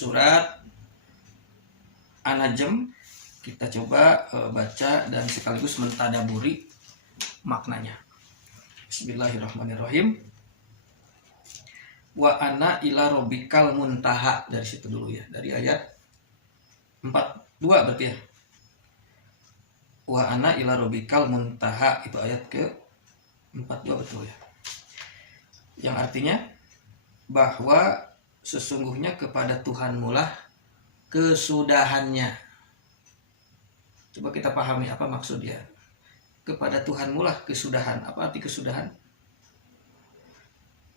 surat An-Najm. Kita coba baca dan sekaligus mentadaburi maknanya. Bismillahirrahmanirrahim. Wa anna ila rabbikal muntaha. Dari situ dulu ya, dari ayat 42 berarti ya. Wa anna ila rabbikal muntaha, itu ayat ke 42 betul ya. Yang artinya bahwa sesungguhnya kepada Tuhanmu lah kesudahannya. Coba kita pahami apa maksudnya. Kepada Tuhanmu lah kesudahan. Apa arti kesudahan?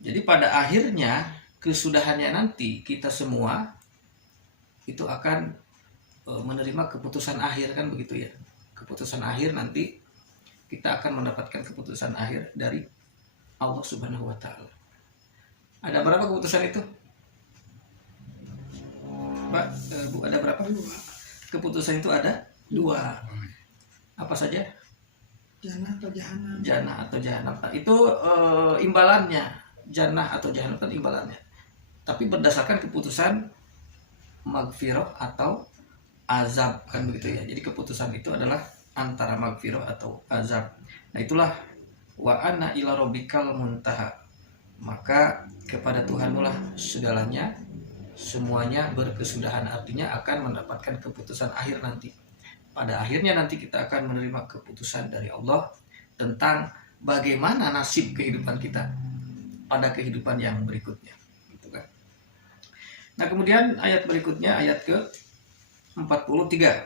Jadi pada akhirnya kesudahannya nanti kita semua itu akan menerima keputusan akhir, kan begitu ya. Keputusan akhir nanti kita akan mendapatkan keputusan akhir dari Allah Subhanahu wa taala. Ada berapa keputusan itu? Pak, Bu, ada berapa? Keputusan itu ada 2. Apa saja? Jannah atau jahanam. Jannah atau jahanam. Itu imbalannya. Jannah atau jahanam kan imbalannya. Tapi berdasarkan keputusan magfirah atau azab, kan begitu ya. Jadi keputusan itu adalah antara magfirah atau azab. Nah itulah wa anna ila rabbikal muntaha. Maka kepada Tuhanmu lah segalanya, semuanya berkesudahan, artinya akan mendapatkan keputusan akhir nanti. Pada akhirnya nanti kita akan menerima keputusan dari Allah tentang bagaimana nasib kehidupan kita pada kehidupan yang berikutnya, gitu kan. Nah, kemudian ayat berikutnya, ayat ke 43.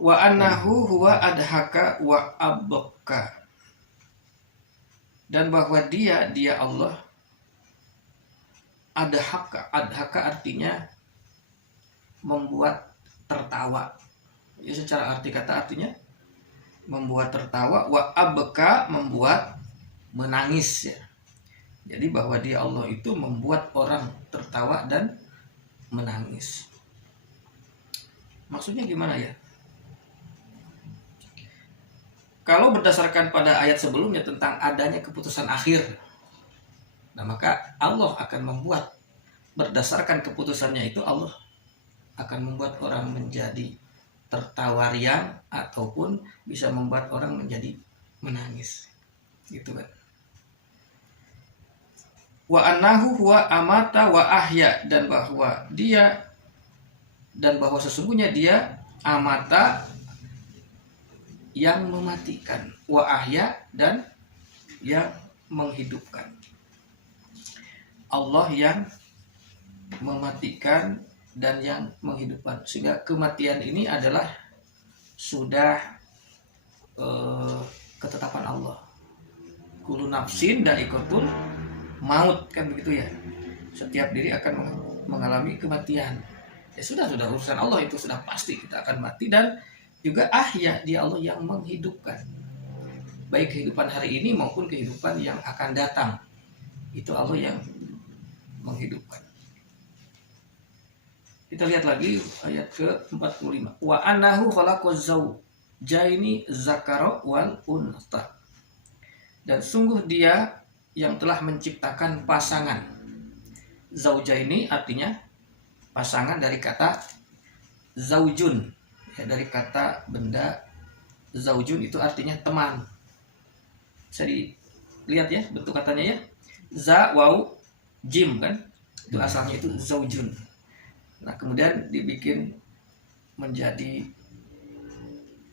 Wa annahu huwa adhaka wa abqa. Dan bahwa dia Allah adhaka artinya membuat tertawa. Ya, secara arti kata artinya membuat tertawa, wa abqa membuat menangis ya. Jadi bahwa dia Allah itu membuat orang tertawa dan menangis. Maksudnya gimana ya? Kalau berdasarkan pada ayat sebelumnya tentang adanya keputusan akhir, nah maka Allah akan membuat, berdasarkan keputusannya itu Allah akan membuat orang menjadi tertawa riang ataupun bisa membuat orang menjadi menangis, gitu kan. Wa annahu huwa amata wa ahya, dan bahwa sesungguhnya dia amata yang mematikan, wa ahya dan yang menghidupkan. Allah yang mematikan dan yang menghidupkan, sehingga kematian ini adalah sudah ketetapan Allah. Kullu nafsin dha'iqatul maut, kan begitu ya. Setiap diri akan mengalami kematian. Ya sudah urusan Allah, itu sudah pasti kita akan mati. Dan juga ahya, dia Allah yang menghidupkan, baik kehidupan hari ini maupun kehidupan yang akan datang, itu Allah yang menghidupkan. Kita lihat lagi ayat ke-45. Wa annahu khalaqaz zawjaini dzakara wal untha. Dan sungguh dia yang telah menciptakan pasangan. Zaujaini artinya pasangan dari kata zaujun, ya, dari kata benda zaujun itu artinya teman. Bisa dilihat ya bentuk katanya ya. Za waw jim, kan? Itu asalnya itu zaujun. Nah, kemudian dibikin menjadi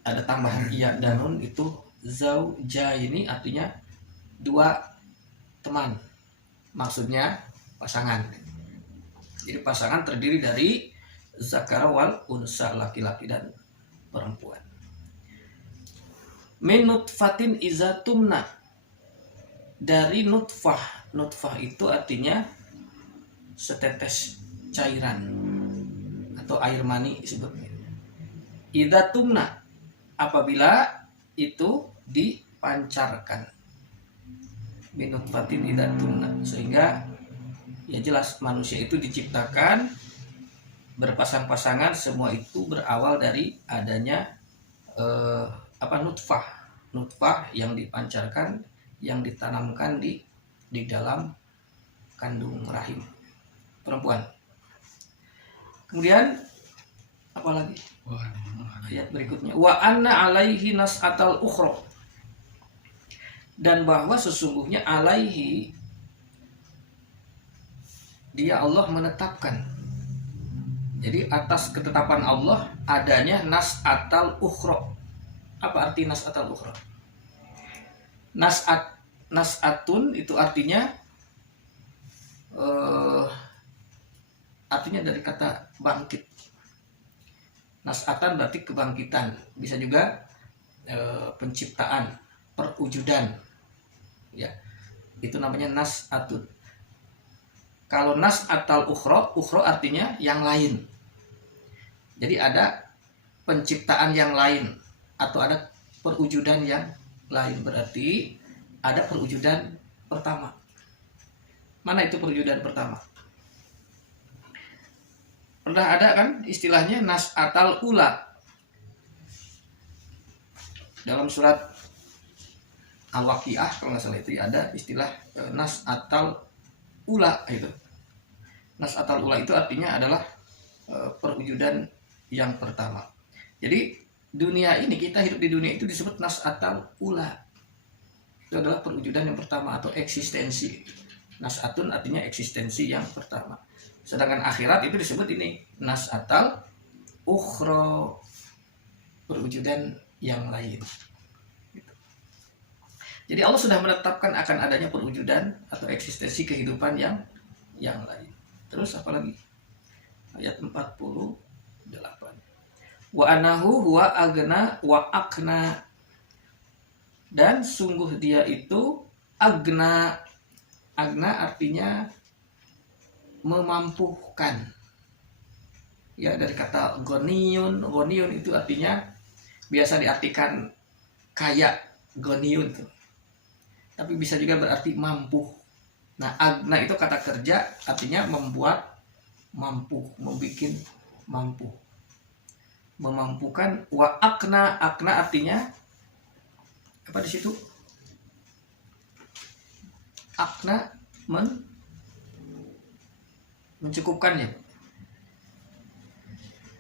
ada tambahan iya dan nun, itu zaujaini artinya 2 teman. Maksudnya pasangan. Jadi pasangan terdiri dari zakara wal unsa, laki-laki dan perempuan. Min nutfatin iza tumna, dari nutfah. Nutfah itu artinya setetes cairan atau air mani disebutnya. Idza tumna, apabila itu dipancarkan. Min nutfatin idza tumna, sehingga ya jelas manusia itu diciptakan berpasang-pasangan, semua itu berawal dari adanya nutfah yang dipancarkan, yang ditanamkan di dalam kandung rahim perempuan. Kemudian apa lagi? Ayat berikutnya, wa anna alaihi nas'atal ukhra, dan bahwa sesungguhnya alaihi, dia Allah menetapkan. Jadi atas ketetapan Allah adanya nas'atal ukhra. Apa arti nas'atal ukhra? Nas'atun itu artinya artinya dari kata bangkit. Nas'atan berarti kebangkitan, bisa juga penciptaan, perwujudan. Ya. Itu namanya nas'atun. Kalau nas'atal ukhra, ukhra artinya yang lain. Jadi ada penciptaan yang lain atau ada perwujudan yang lain, berarti ada perwujudan pertama. Mana itu perwujudan pertama? Pernah ada kan istilahnya nas'atal ula. Dalam surat Al-Waqiah kalau nggak salah itu ada istilah nas'atal ula itu. Nas'atal ula itu artinya adalah perwujudan yang pertama. Jadi dunia ini, kita hidup di dunia itu disebut nas'atal ula. Itu adalah perwujudan yang pertama atau eksistensi. Nas'atun artinya eksistensi yang pertama. Sedangkan akhirat itu disebut ini nas'atal ukhra, perwujudan yang lain. Gitu. Jadi Allah sudah menetapkan akan adanya perwujudan atau eksistensi kehidupan yang lain. Terus apa lagi? Ayat 48. Wa anahu huwa agna wa akna, dan sungguh dia itu agna. Agna artinya memampukan. Ya, dari kata goniun. Goniun itu artinya biasa diartikan kaya, goniun tuh. Tapi bisa juga berarti mampu. Nah, agna itu kata kerja artinya membuat mampu, membikin mampu. Memampukan. Wa akna, akna artinya apa di situ? Akna mencukupkan ya,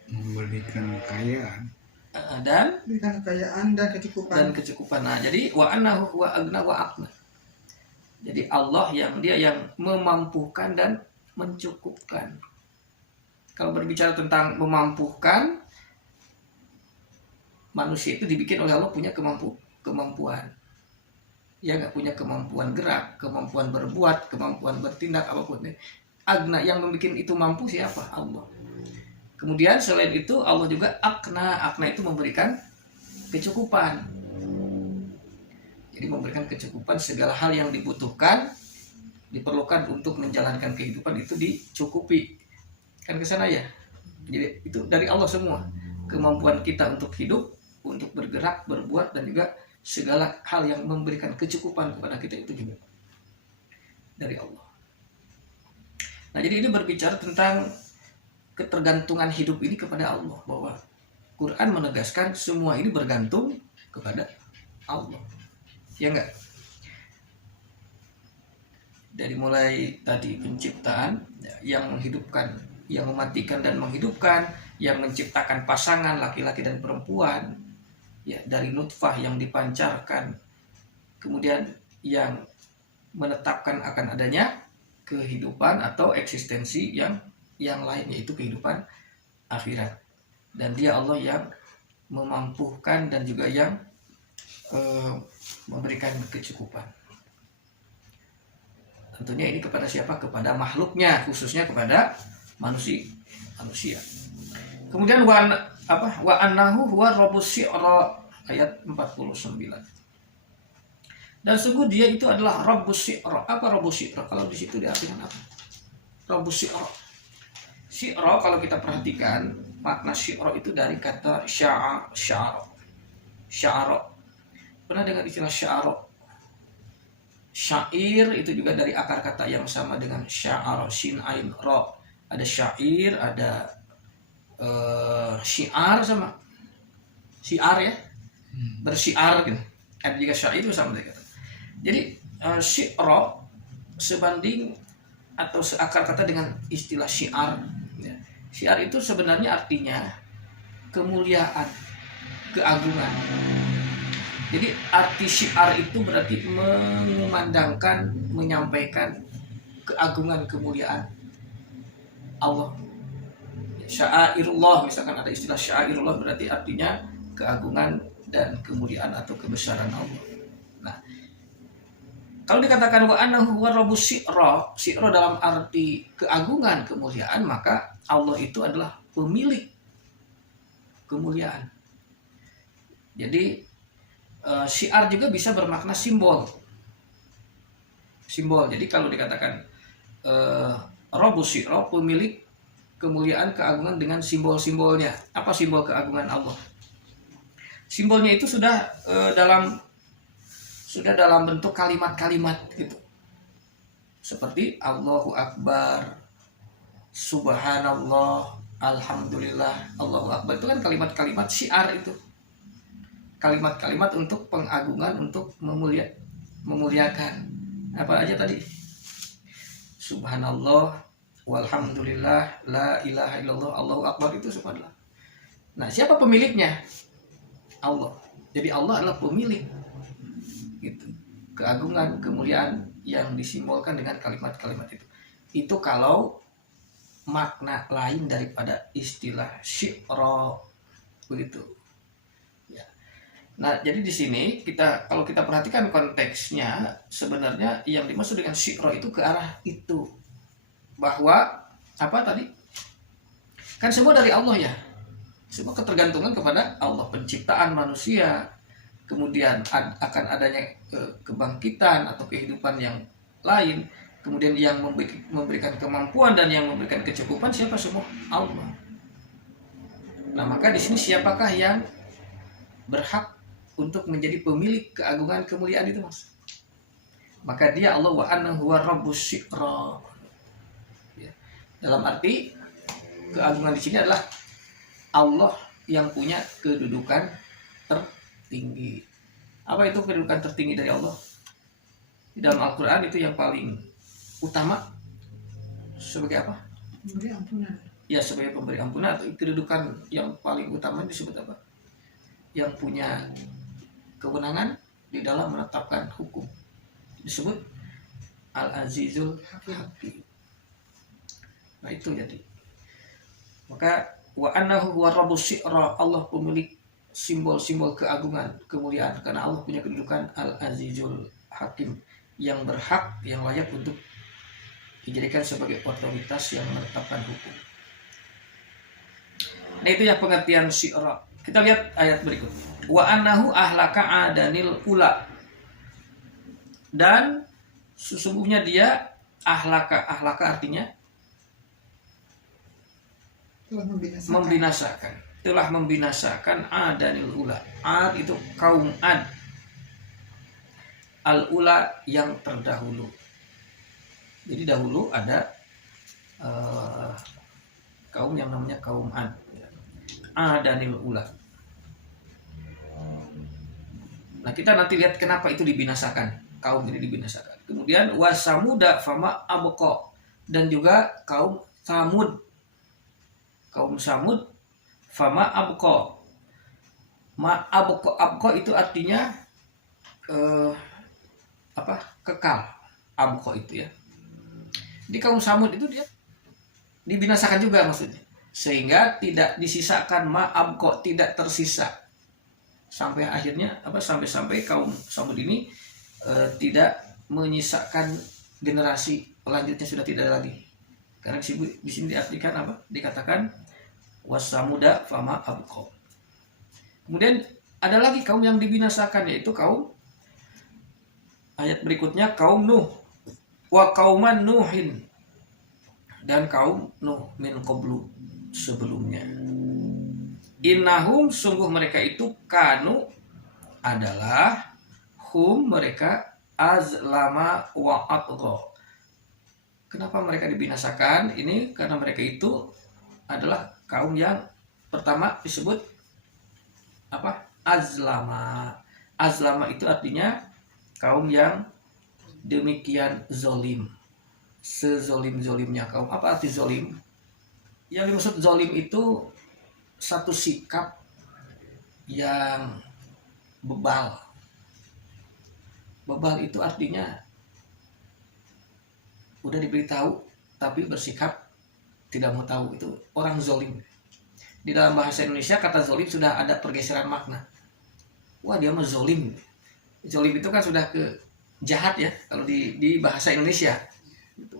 memberikan kekayaan dan Berikan kekayaan dan kecukupan. Nah, jadi wa annahu wa agna wa akna. Jadi Allah yang dia yang memampukan dan mencukupkan. Kalau berbicara tentang memampukan, manusia itu dibikin oleh Allah punya kemampuan. Ya, nggak punya kemampuan gerak, kemampuan berbuat, kemampuan bertindak apapun. Agna, yang membuat itu mampu siapa? Allah. Kemudian selain itu Allah juga akna. Akna itu memberikan kecukupan. Jadi memberikan kecukupan, segala hal yang dibutuhkan, diperlukan untuk menjalankan kehidupan itu dicukupi. Kan ke sana ya. Jadi itu dari Allah semua. Kemampuan kita untuk hidup, untuk bergerak, berbuat, dan juga segala hal yang memberikan kecukupan kepada kita itu juga dari Allah. Nah, jadi ini berbicara tentang ketergantungan hidup ini kepada Allah, bahwa Quran menegaskan semua ini bergantung kepada Allah. Ya enggak? Dari mulai tadi penciptaan, yang menghidupkan, yang mematikan dan menghidupkan, yang menciptakan pasangan laki-laki dan perempuan, ya, dari nutfah yang dipancarkan, kemudian yang menetapkan akan adanya kehidupan atau eksistensi yang lain, yaitu kehidupan akhirat. Dan dia Allah yang memampukan dan juga yang memberikan kecukupan. Tentunya ini kepada siapa? Kepada makhluknya, khususnya kepada manusia. Kemudian wa annahu huwa rabbus syi'ra, ayat 49. Dan sungguh dia itu adalah rabbus syi'ra. Apa rabbus syi'ra? Kalau di situ diartikan apa? Rabbus syi'ra. Syi'ra kalau kita perhatikan, makna syi'ra itu dari kata sya'ara. Pernah dengar istilah sya'ara? Syair itu juga dari akar kata yang sama dengan sya'ara, shin ain ra. Ada syair, ada syiar, sama syiar ya, bersyiar gitu. Ada juga syair itu sama dengan kata. Jadi syi'ra sebanding atau seakar kata dengan istilah syiar ya. Syiar itu sebenarnya artinya kemuliaan, keagungan. Jadi arti syiar itu berarti mengumandangkan, menyampaikan keagungan, kemuliaan Allah. Sya'airullah, misalkan ada istilah sya'airullah, berarti artinya keagungan dan kemuliaan atau kebesaran Allah. Nah, kalau dikatakan wa annahu huwa rabbus syi'ra, syi'ra dalam arti keagungan, kemuliaan, maka Allah itu adalah pemilik kemuliaan. Jadi syiar juga bisa bermakna simbol. Simbol. Jadi kalau dikatakan rabbus syi'ra, pemilik kemuliaan, keagungan dengan simbol-simbolnya. Apa simbol keagungan Allah? Simbolnya itu sudah dalam bentuk kalimat-kalimat gitu. Seperti Allahu Akbar, Subhanallah, Alhamdulillah, Allahu Akbar. Itu kan kalimat-kalimat syiar itu. Kalimat-kalimat untuk pengagungan, untuk memuliakan. Apa aja tadi? Subhanallah, walhamdulillah, la ilaha illallah, Allahu Akbar, itu subhanallah. Nah, siapa pemiliknya? Allah. Jadi Allah adalah pemilik gitu. Keagungan, kemuliaan yang disimbolkan dengan kalimat-kalimat itu. Itu kalau makna lain daripada istilah syi'ra begitu. Ya. Nah, jadi di sini kalau kita perhatikan konteksnya, sebenarnya yang dimaksud dengan syi'ra itu ke arah itu. Bahwa apa tadi? Kan semua dari Allah ya. Semua ketergantungan kepada Allah, penciptaan manusia, kemudian akan adanya kebangkitan atau kehidupan yang lain, kemudian yang memberikan kemampuan dan yang memberikan kecukupan siapa? Semua Allah. Nah, maka di sini siapakah yang berhak untuk menjadi pemilik keagungan, kemuliaan itu, Mas? Maka dia Allah, wa annahu huwa rabbus syi'ra. Ya. Dalam arti keagungan di sini adalah Allah yang punya kedudukan tertinggi. Apa itu kedudukan tertinggi dari Allah? Di dalam Al-Quran itu yang paling utama sebagai apa? Memberi ampunan. Ya, sebagai pemberi ampunan. Atau kedudukan yang paling utama disebut apa? Yang punya kewenangan di dalam menetapkan hukum, disebut Al-Azizul Hakim. Nah, itu jadi. Maka wa annahu huwa rabbus syi'ra, Allah pemilik simbol-simbol keagungan, kemuliaan, karena Allah punya kedudukan Al-Azizul Hakim, yang berhak, yang layak untuk dijadikan sebagai otoritas yang menetapkan hukum. Nah, itu ya pengertian syi'ra. Kita lihat ayat berikut. Wa annahu ahlaka adanil ula. Dan sesungguhnya dia ahlaka artinya telah membinasakan adanil ula. Ad itu kaum Ad, al ula yang terdahulu. Jadi dahulu ada kaum yang namanya kaum Ad, adanil ula. Nah, kita nanti lihat kenapa itu dibinasakan, kaum ini dibinasakan. Kemudian wasamuda fama abqa, dan juga kaum Samud. Kaum Samud fama abqa. Abqa itu artinya kekal. Abqa itu ya. Di kaum Samud itu dia dibinasakan juga maksudnya. Sehingga tidak disisakan abqa, tidak tersisa. Sampai akhirnya sampai kaum Samud ini tidak menyisakan generasi pelanjutnya, sudah tidak ada lagi. Karena di sini diartikan apa? Dikatakan wasamuda fama abqa. Kemudian ada lagi kaum yang dibinasakan, yaitu kaum, ayat berikutnya, kaum Nuh. Wa kauman Nuhin, dan kaum Nuh min qablu, sebelumnya. Innahum, sungguh mereka itu, kanu adalah, hum mereka, azlama wa atgha. Kenapa mereka dibinasakan? Ini karena mereka itu adalah kaum yang pertama disebut apa? Azlama. Azlama itu artinya kaum yang demikian zolim, sezolim-zolimnya kaum. Apa arti zolim? Yang dimaksud zolim itu satu sikap yang bebal. Bebal itu artinya udah diberitahu tapi bersikap tidak mau tahu, itu orang zolim. Di dalam bahasa Indonesia kata zolim sudah ada pergeseran makna. Wah, dia mah zolim. Zolim itu kan sudah ke jahat ya kalau di bahasa Indonesia. Gitu.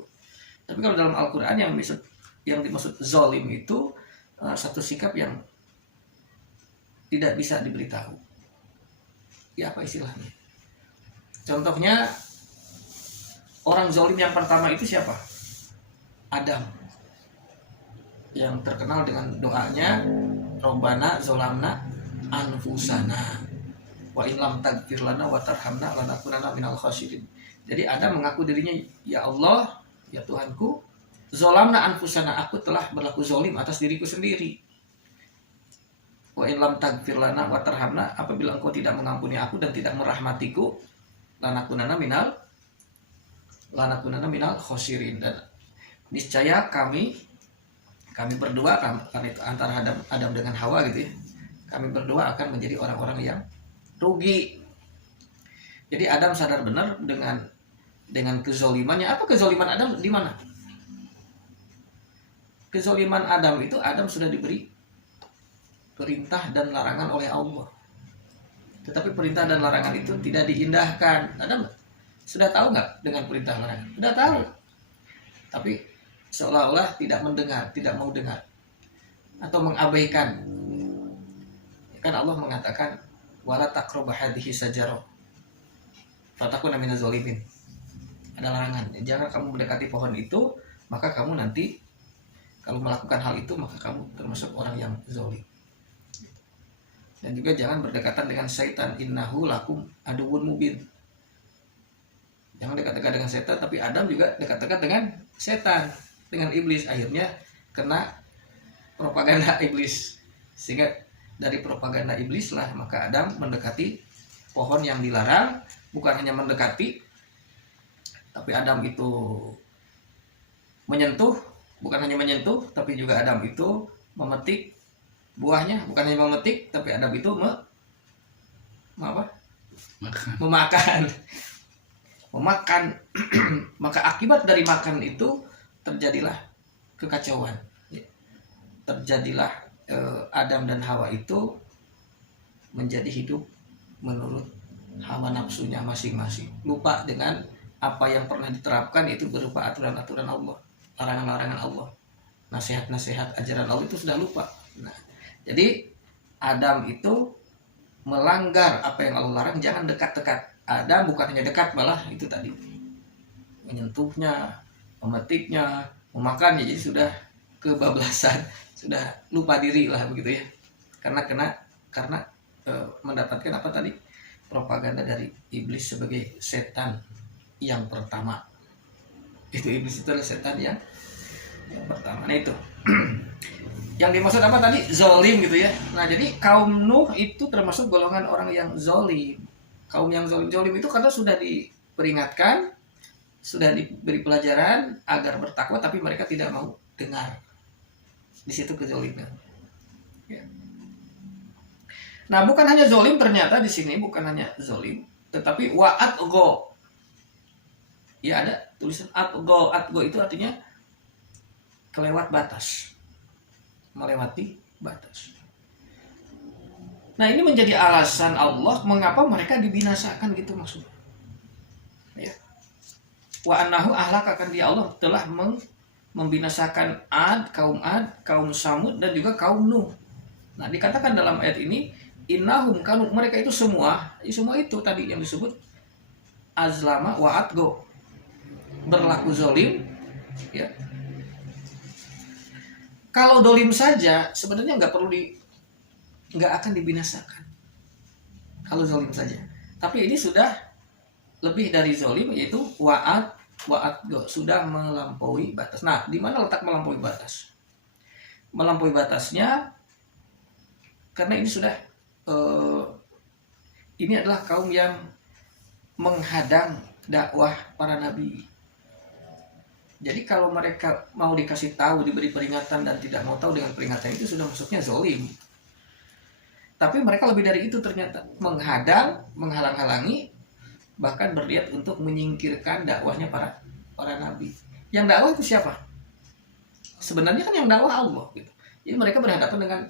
Tapi kalau dalam Al-Quran yang dimaksud zolim itu satu sikap yang tidak bisa diberitahu. Ya, apa istilahnya? Contohnya orang zolim yang pertama itu siapa? Adam. Yang terkenal dengan doanya Robbana zolamna anfusana wa in lam taghfir lana wa tarhamna lanakunanna minal khasirin. Jadi Adam mengaku dirinya, ya Allah, ya Tuhanku, zolamna anfusana, aku telah berlaku zolim atas diriku sendiri. Wa in lam taghfir lana wa tarhamna, apabila engkau tidak mengampuni aku dan tidak merahmatiku, lanakunanna minal khasirin. Dan niscaya kami berdua, karena itu antara Adam dengan Hawa gitu ya, kami berdua akan menjadi orang-orang yang rugi. Jadi Adam sadar benar dengan kezolimannya. Apa kezoliman Adam di mana? Kezoliman Adam itu, Adam sudah diberi perintah dan larangan oleh Allah. Tetapi perintah dan larangan itu tidak diindahkan. Adam sudah tahu nggak dengan perintah larangan? Sudah tahu. Tapi seolah-olah tidak mendengar, tidak mau dengar, atau mengabaikan. Kan Allah mengatakan wala taqrabu hadhihi sajarah fatakuna minaz zalimin. Ada larangan, jangan kamu mendekati pohon itu, maka kamu nanti kalau melakukan hal itu maka kamu termasuk orang yang zalim. Dan juga jangan berdekatan dengan syaitan, innahu lakum aduwwun mubin. Jangan dekat-dekat dengan setan, tapi Adam juga dekat-dekat dengan setan, dengan iblis. Akhirnya kena propaganda iblis, sehingga dari propaganda iblis lah maka Adam mendekati pohon yang dilarang. Bukan hanya mendekati, tapi Adam itu menyentuh. Bukan hanya menyentuh, tapi juga Adam itu memetik buahnya. Bukan hanya memetik, tapi Adam itu memakan. Maka akibat dari makan itu terjadilah kekacauan. Terjadilah Adam dan Hawa itu menjadi hidup menurut hawa nafsunya masing-masing. Lupa dengan apa yang pernah diterapkan, itu berupa aturan-aturan Allah, larangan-larangan Allah, nasihat-nasihat ajaran Allah, itu sudah lupa. Nah, jadi Adam itu melanggar apa yang Allah larang. Jangan dekat-dekat. Adam bukan hanya dekat, malah itu tadi menyentuhnya, memetiknya, memakannya, jadi sudah kebablasan, sudah lupa diri lah begitu ya. Karena mendapatkan apa tadi? Propaganda dari iblis sebagai setan yang pertama. Itu iblis itu adalah setan yang pertama. Nah itu yang dimaksud apa tadi? Zolim gitu ya. Nah jadi kaum Nuh itu termasuk golongan orang yang zolim. Kaum yang zolim itu karena sudah diperingatkan, sudah diberi pelajaran agar bertakwa, tapi mereka tidak mau dengar. Di situ kezoliman. Ya. Nah bukan hanya zolim, ternyata di sini bukan hanya zolim, tetapi wa'atgo. Ya ada tulisan atgo. Atgo itu artinya kelewat batas, melewati batas. Nah ini menjadi alasan Allah mengapa mereka dibinasakan gitu maksudnya. Ya. Wa annahu ahlak, akan dia Allah telah membinasakan Ad, kaum Samud, dan juga kaum Nuh. Nah dikatakan dalam ayat ini innahum kanu, mereka itu semua itu tadi yang disebut azlama wa atgo, berlaku zolim ya. Kalau dolim saja sebenarnya nggak akan dibinasakan kalau zolim saja, tapi ini sudah lebih dari zolim, yaitu wa'atgo, sudah melampaui batas. Nah di mana letak melampaui batas? Melampaui batasnya karena ini sudah ini adalah kaum yang menghadang dakwah para nabi. Jadi kalau mereka mau dikasih tahu, diberi peringatan dan tidak mau tahu dengan peringatan itu sudah masuknya zolim. Tapi mereka lebih dari itu ternyata menghadang, menghalang-halangi, bahkan berniat untuk menyingkirkan dakwahnya para nabi. Yang dakwah itu siapa? Sebenarnya kan yang dakwah Allah gitu. Jadi mereka berhadapan dengan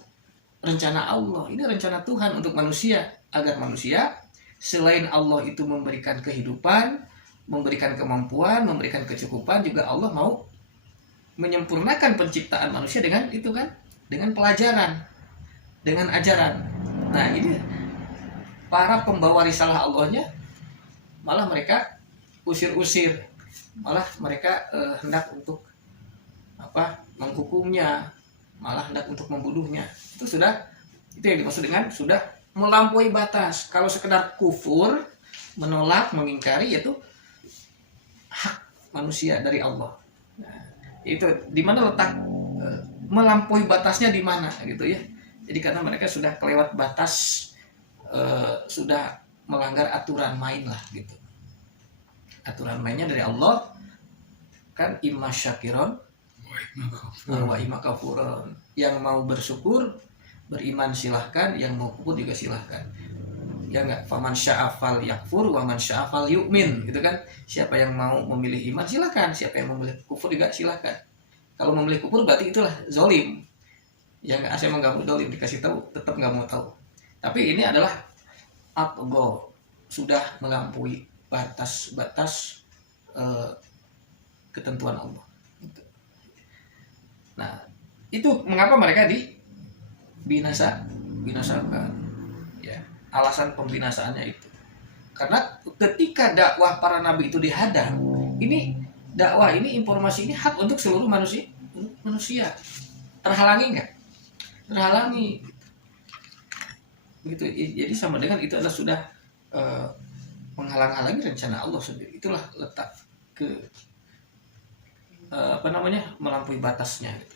rencana Allah. Ini rencana Tuhan untuk manusia, agar manusia selain Allah itu memberikan kehidupan, memberikan kemampuan, memberikan kecukupan, juga Allah mau menyempurnakan penciptaan manusia dengan itu kan, dengan pelajaran, dengan ajaran. Nah, ini para pembawa risalah Allahnya malah mereka usir-usir, malah mereka hendak untuk menghukumnya, malah hendak untuk membunuhnya. Itu yang dimaksud dengan sudah melampaui batas. Kalau sekedar kufur, menolak, mengingkari, yaitu hak manusia dari Allah. Nah, itu di mana letak melampaui batasnya di mana gitu ya. Jadi karena mereka sudah kelewat batas, sudah melanggar aturan main lah gitu. Aturan mainnya dari Allah kan imma syakiron wa imma kafuron. Yang mau bersyukur, beriman silahkan, yang mau kufur juga silahkan. Ya enggak, faman sya'afal yakfur wa man sya'afal yu'min gitu kan. Siapa yang mau memilih iman silahkan, siapa yang memilih kufur juga silahkan. Kalau memilih kufur berarti itulah zolim. Ya enggak, saya nggak mau zolim, dikasih tahu tetap nggak mau tahu. Tapi ini adalah atgo, sudah melampaui batas-batas ketentuan Allah. Nah, itu mengapa mereka binasakan. Ya, alasan pembinasaannya itu. Karena ketika dakwah para nabi itu dihadang, ini dakwah ini, informasi ini hak untuk seluruh manusia. Terhalangi enggak? Terhalangi. Begitu. Jadi sama dengan itu adalah sudah menghalang-halangi rencana Allah sendiri. Itulah letak melampaui batasnya gitu.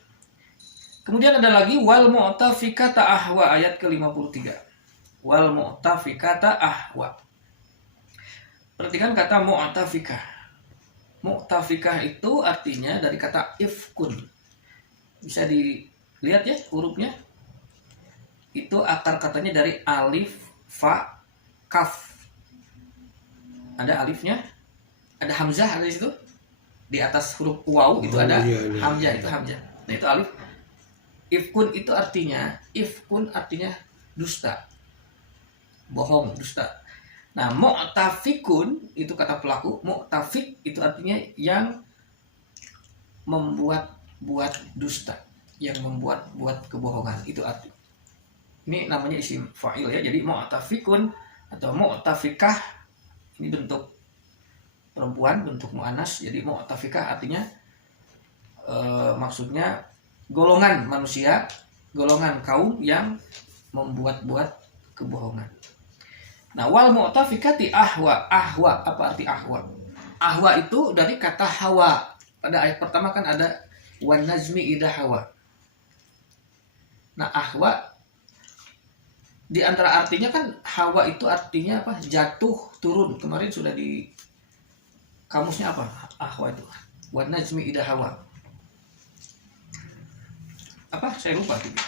Kemudian ada lagi wal mu'tafikata ahwa, ayat ke-53. Wal mu'tafikata ahwa. Perhatikan kata mu'tafikah. Mu'tafikah itu artinya dari kata ifkun. Bisa dilihat ya hurufnya. Itu akar katanya dari alif, fa, kaf. Ada alifnya, ada hamzah ada di situ. Di atas huruf waw itu ada hamzah, itu hamzah. Nah, itu alif. Ifkun itu artinya dusta. Bohong, dusta. Nah, mu'tafikun itu kata pelaku, mu'tafik itu artinya yang buat dusta, yang buat kebohongan, itu arti. Ini namanya isim fa'il ya. Jadi mu'tafikun atau mu'tafikah ini bentuk perempuan, bentuk mu'annas. Jadi mu'tafikah artinya maksudnya golongan manusia, golongan kaum yang membuat-buat kebohongan. Nah, wal mu'tafikati ahwa. Ahwa, apa arti ahwa? Ahwa itu dari kata hawa. Pada ayat pertama kan ada wan najmi idha hawa. Nah, ahwa di antara artinya kan hawa itu artinya apa? Jatuh, turun. Kemarin sudah di kamusnya apa? Ahwa itu. Wan najmi idha hawa. Apa? Saya lupa gitu.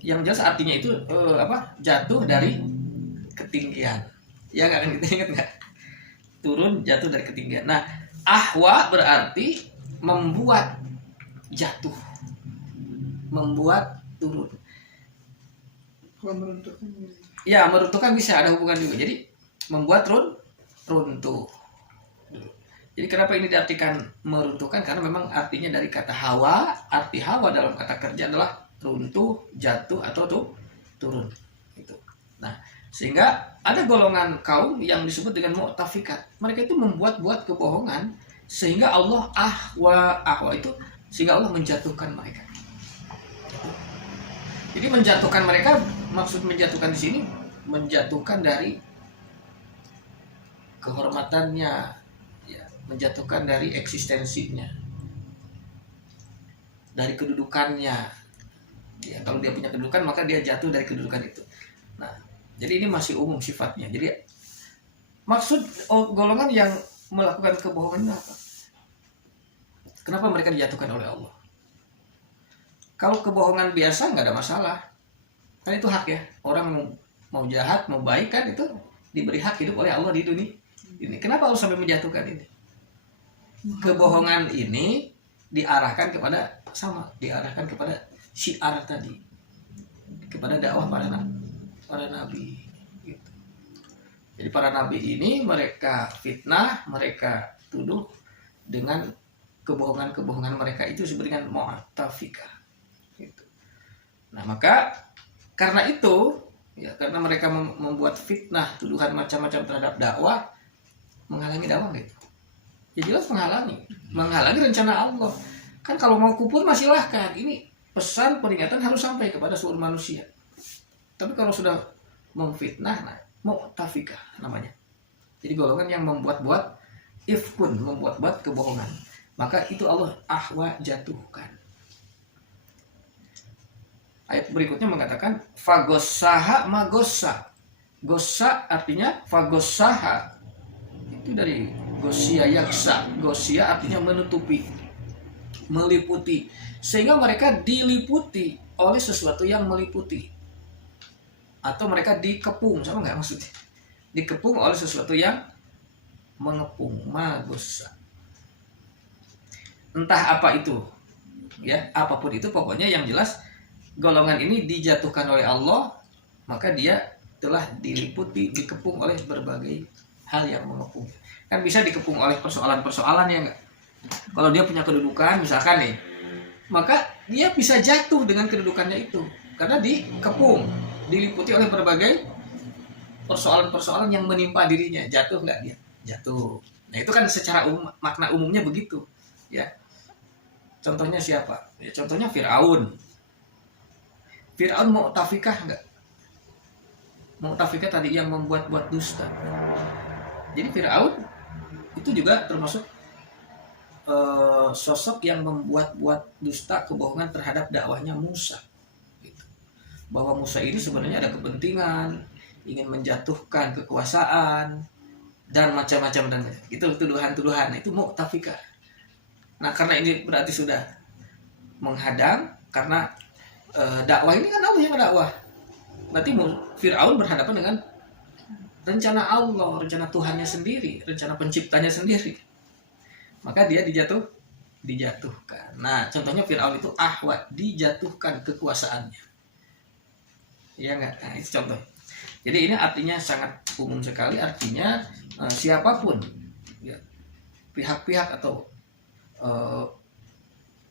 Yang jelas artinya itu jatuh dari ketinggian. Ya nggak kan, kita ingat nggak? Turun, jatuh dari ketinggian. Nah, ahwa berarti membuat jatuh, membuat turun. Meruntuhkan. Ya, meruntuhkan bisa ada hubungan juga. Jadi membuat runtuh. Jadi kenapa ini diartikan meruntuhkan? Karena memang artinya dari kata hawa. Arti hawa dalam kata kerja adalah runtuh, jatuh, atau turun. Gitu. Nah, sehingga ada golongan kaum yang disebut dengan mu'tafikat. Mereka itu membuat-buat kebohongan sehingga Allah ahwa itu sehingga Allah menjatuhkan mereka. Jadi menjatuhkan mereka, maksud menjatuhkan di sini menjatuhkan dari kehormatannya, ya, menjatuhkan dari eksistensinya, dari kedudukannya. Ya, kalau dia punya kedudukan maka dia jatuh dari kedudukan itu. Nah, jadi ini masih umum sifatnya. Jadi maksud golongan yang melakukan kebohongan apa? Kenapa mereka dijatuhkan oleh Allah? Kalau kebohongan biasa nggak ada masalah, kan itu hak ya. Orang mau jahat, mau baik kan itu diberi hak hidup oleh Allah di dunia. Ini kenapa Allah sampai menjatuhkan ini? Kebohongan ini diarahkan kepada syiar tadi, kepada dakwah para nabi. Gitu. Jadi para nabi ini mereka fitnah, mereka tuduh dengan kebohongan mereka itu sebenarnya mu'tafikah. Gitu. Nah maka karena itu, ya karena mereka membuat fitnah, tuduhan macam-macam terhadap dakwah, menghalangi dakwah gitu. Ya jelas menghalangi rencana Allah. Kan kalau mau kufur silahkan. Ini pesan peringatan harus sampai kepada seluruh manusia. Tapi kalau sudah memfitnah, nah, mu'tafikah namanya. Jadi golongan yang membuat-buat ifkun, membuat-buat kebohongan. Maka itu Allah jatuhkan. Ayat berikutnya mengatakan fagossaha magossa. Gossa artinya fagossaha. Itu dari gosia yaksa. Gosia artinya menutupi, meliputi. Sehingga mereka diliputi oleh sesuatu yang meliputi. Atau mereka dikepung, sama nggak maksudnya? Dikepung oleh sesuatu yang mengepung, magossa. Entah apa itu, ya apapun itu, pokoknya yang jelas golongan ini dijatuhkan oleh Allah, maka dia telah diliputi, dikepung oleh berbagai hal yang mengepung. Kan bisa dikepung oleh persoalan-persoalan ya enggak? Kalau dia punya kedudukan misalkan nih, maka dia bisa jatuh dengan kedudukannya itu karena dikepung, diliputi oleh berbagai persoalan-persoalan yang menimpa dirinya. Jatuh nggak dia? Jatuh. Nah itu kan secara makna umumnya begitu, ya. Contohnya siapa? Ya, contohnya Fir'aun. Fir'aun mu'tafikah enggak? Mu'tafikah tadi yang membuat-buat dusta. Jadi Fir'aun itu juga termasuk sosok yang membuat-buat dusta, kebohongan terhadap dakwahnya Musa. Gitu. Bahwa Musa ini sebenarnya ada kepentingan, ingin menjatuhkan kekuasaan dan macam-macam dan itu tuduhan-tuduhan. Itu mu'tafikah. Nah karena ini berarti sudah menghadang, karena dakwah ini kan Allah yang dakwah. Berarti Fir'aun berhadapan dengan rencana Allah, rencana Tuhannya sendiri, rencana penciptanya sendiri. Maka dia dijatuhkan. Nah contohnya Fir'aun itu dijatuhkan kekuasaannya. Iya enggak? Nah itu contoh. Jadi ini artinya sangat umum sekali. Artinya siapapun ya, pihak-pihak atau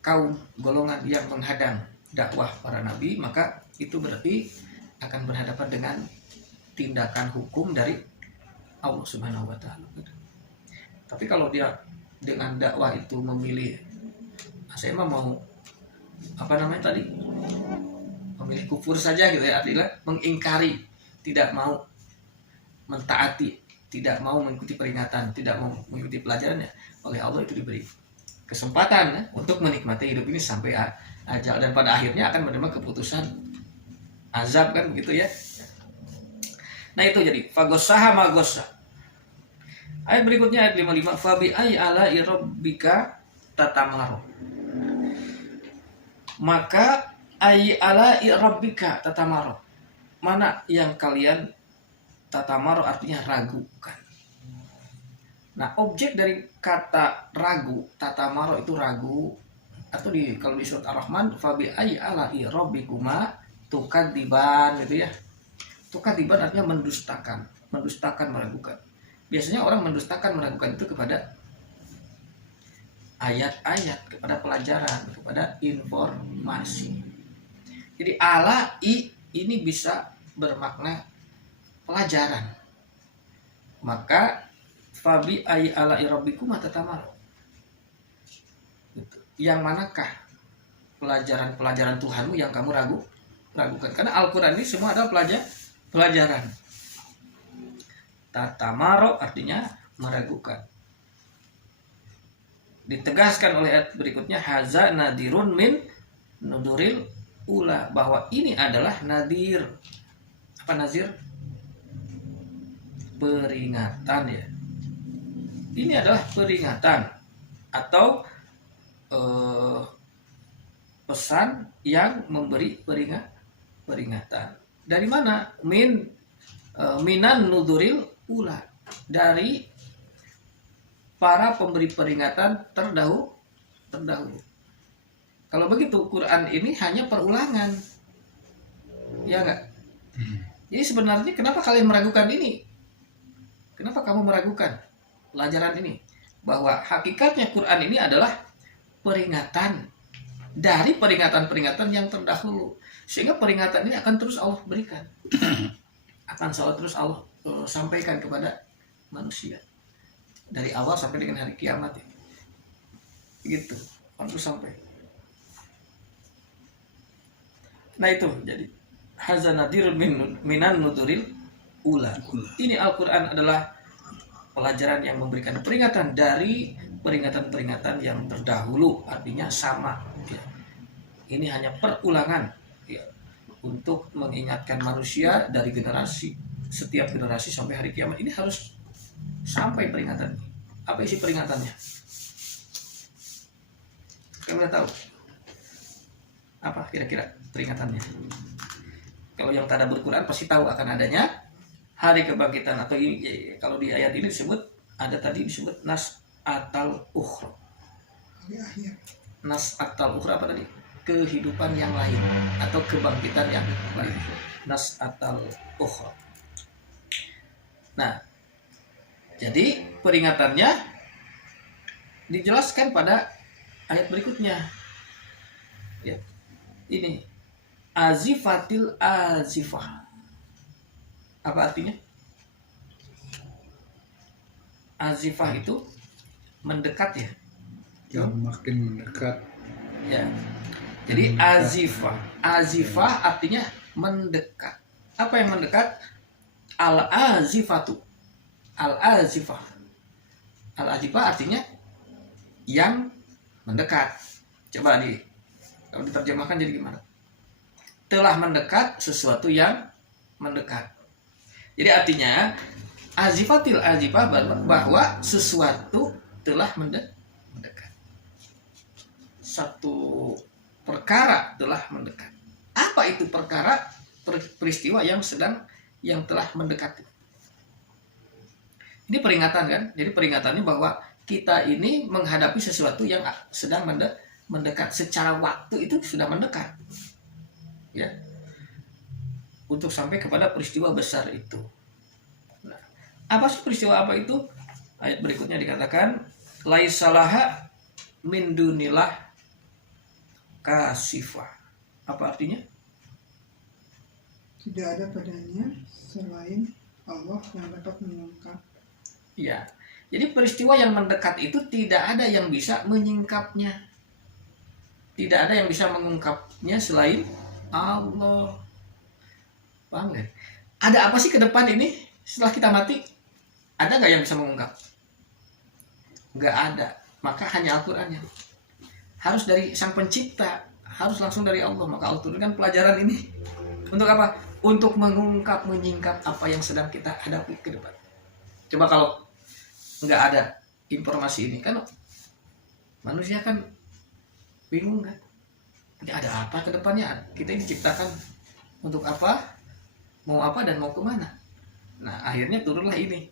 kaum golongan yang menghadang dakwah para nabi, maka itu berarti akan berhadapan dengan tindakan hukum dari Allah Subhanahu wa taala. Tapi kalau dia dengan dakwah itu memilih, saya mah mau memilih kufur saja gitu ya, artinya mengingkari, tidak mau mentaati, tidak mau mengikuti peringatan, tidak mau mengikuti pelajarannya, oleh Allah itu diberi kesempatan ya, untuk menikmati hidup ini sampai ajal, dan pada akhirnya akan menerima keputusan azab, kan begitu ya. Nah itu jadi fagossaha magossa. Ayat berikutnya ayat 55, fabi ayyi ala'i rabbika tatamaru. Maka ayyi ala'i rabbika tatamaru, mana yang kalian tatamaru artinya ragukan. Nah objek dari kata ragu, tatamaro itu ragu, atau kalau di surat Ar-Rahman fabi ayyi ala'i rabbikuma tukadziban gitu ya. Tukadziban artinya mendustakan, meragukan. Biasanya orang mendustakan, meragukan itu kepada ayat-ayat, kepada pelajaran, kepada informasi. Jadi ala'i ini bisa bermakna pelajaran. Maka fabi ayyi ala'i rabbikuma tatamaru. Yang manakah pelajaran Tuhanmu yang kamu ragukan? Karena Al-Quran ini semua adalah pelajaran. Tatamaro artinya meragukan. Ditegaskan oleh ayat berikutnya, haza nadirun min nuduril ula, bahwa ini adalah nadir. Apa nazir? Peringatan ya. Ini adalah peringatan atau eh, pesan yang memberi peringatan. Dari mana? Minan nuduril ula, dari para pemberi peringatan terdahulu. Kalau begitu Quran ini hanya perulangan, ya enggak? Jadi sebenarnya kenapa kalian meragukan ini? Kenapa kamu meragukan pelajaran ini? Bahwa hakikatnya Quran ini adalah peringatan dari peringatan-peringatan yang terdahulu, sehingga peringatan ini akan terus Allah berikan, akan selalu terus Allah sampaikan kepada manusia dari awal sampai dengan hari kiamat ya. Gitu, akan terus sampai. Nah itu jadi hazanadir minan nuduril ula. Ini Al-Quran adalah pelajaran yang memberikan peringatan dari peringatan-peringatan yang terdahulu, artinya sama ya. Ini hanya perulangan ya, untuk mengingatkan manusia dari setiap generasi sampai hari kiamat. Ini harus sampai peringatan. Apa isi peringatannya? Kamu tahu apa kira-kira peringatannya? Kalau yang tadabbur Quran pasti tahu akan adanya hari kebangkitan, atau kalau di ayat ini disebut, ada tadi disebut nas atal ukhra. Nas atal ukhra apa tadi? Kehidupan yang lain atau kebangkitan yang lain. Nas atal ukhra. Nah, jadi peringatannya dijelaskan pada ayat berikutnya. Ya. Ini azifatil azifah. Apa artinya? Azifah itu mendekat ya. Yang makin mendekat. Ya. Jadi azifah. Azifah artinya mendekat. Apa yang mendekat? Al-azifatu. Al-azifah. Al-azifah artinya yang mendekat. Coba kalau diterjemahkan jadi gimana? Telah mendekat sesuatu yang mendekat. Jadi artinya azifatil azifah bahwa sesuatu telah mendekat. Satu perkara telah mendekat. Apa itu perkara? Peristiwa yang telah mendekat. Ini peringatan kan? Jadi peringatannya bahwa kita ini menghadapi sesuatu yang sedang mendekat. Secara waktu itu sudah mendekat. Ya. Untuk sampai kepada peristiwa besar itu. Nah, apa sih peristiwa apa itu? Ayat berikutnya dikatakan laisalaha min dunillah kasifah. Apa artinya? Tidak ada padanya selain Allah yang dapat mengungkap. Ya. Jadi peristiwa yang mendekat itu tidak ada yang bisa menyingkapnya. Tidak ada yang bisa mengungkapnya selain Allah. Paham gak? Ada apa sih ke depan ini setelah kita mati? Ada nggak yang bisa mengungkap? Nggak ada. Maka hanya Al-Qurannya. Harus dari Sang Pencipta, harus langsung dari Allah. Maka Allah turunkan pelajaran ini untuk apa? Untuk mengungkap, menyingkap apa yang sedang kita hadapi ke depan. Coba kalau nggak ada informasi ini, kan manusia kan bingung kan? Ini ada apa ke depannya? Kita diciptakan untuk apa? Mau apa dan mau kemana? Nah akhirnya turunlah ini,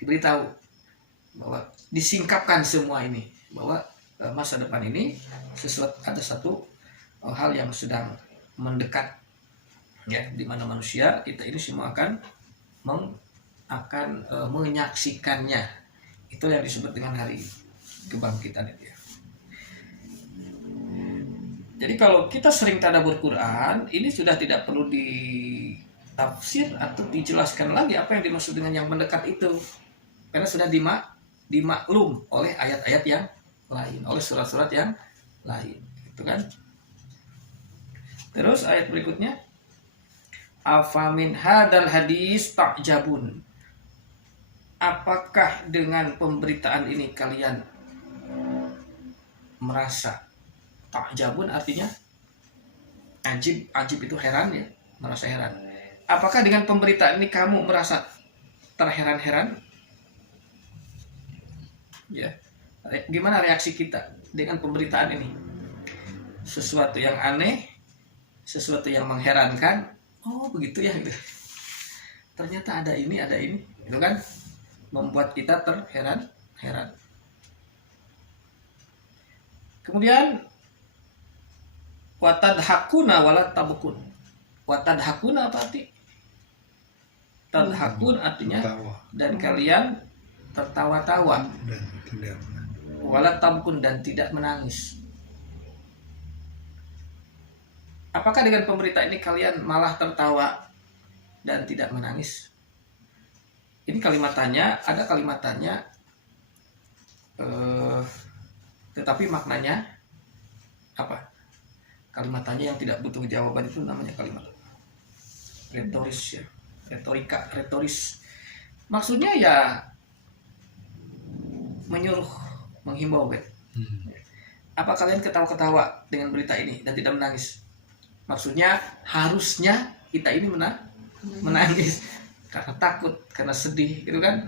diberitahu bahwa disingkapkan semua ini, bahwa masa depan ini ada satu hal yang sedang mendekat ya, di mana manusia kita ini semua akan menyaksikannya. Itu yang disebut dengan hari kebangkitan itu ya. Jadi kalau kita sering tadabbur Quran, ini sudah tidak perlu ditafsir atau dijelaskan lagi apa yang dimaksud dengan yang mendekat itu. Karena sudah dimaklum oleh ayat-ayat yang lain, oleh surat-surat yang lain. Gitu kan? Terus ayat berikutnya, afamin hadal hadis ta'jabun. Apakah dengan pemberitaan ini kalian merasa? Ta'jabun artinya ajib itu heran ya, merasa heran. Apakah dengan pemberitaan ini kamu merasa terheran-heran? Ya. Gimana reaksi kita dengan pemberitaan ini? Sesuatu yang aneh, sesuatu yang mengherankan. Oh begitu ya gitu. Ternyata ada ini, itu kan membuat kita terheran-heran. Kemudian watadhakuna wala tabukun. Watadhakuna apa arti? Tadhakun artinya Tawa dan kalian tertawa-tawa, dan tidak wala tabukun dan tidak menangis. Apakah dengan pemberitaan ini kalian malah tertawa dan tidak menangis? Ini kalimat tanya, ada kalimat tanya, tetapi maknanya apa? Kalimat tanya yang tidak butuh jawaban itu namanya kalimat retoris ya, retoris. Maksudnya ya menyuruh, menghimbau kan. Apa kalian ketawa-ketawa dengan berita ini dan tidak menangis? Maksudnya harusnya kita ini menangis karena takut, karena sedih, gitu kan?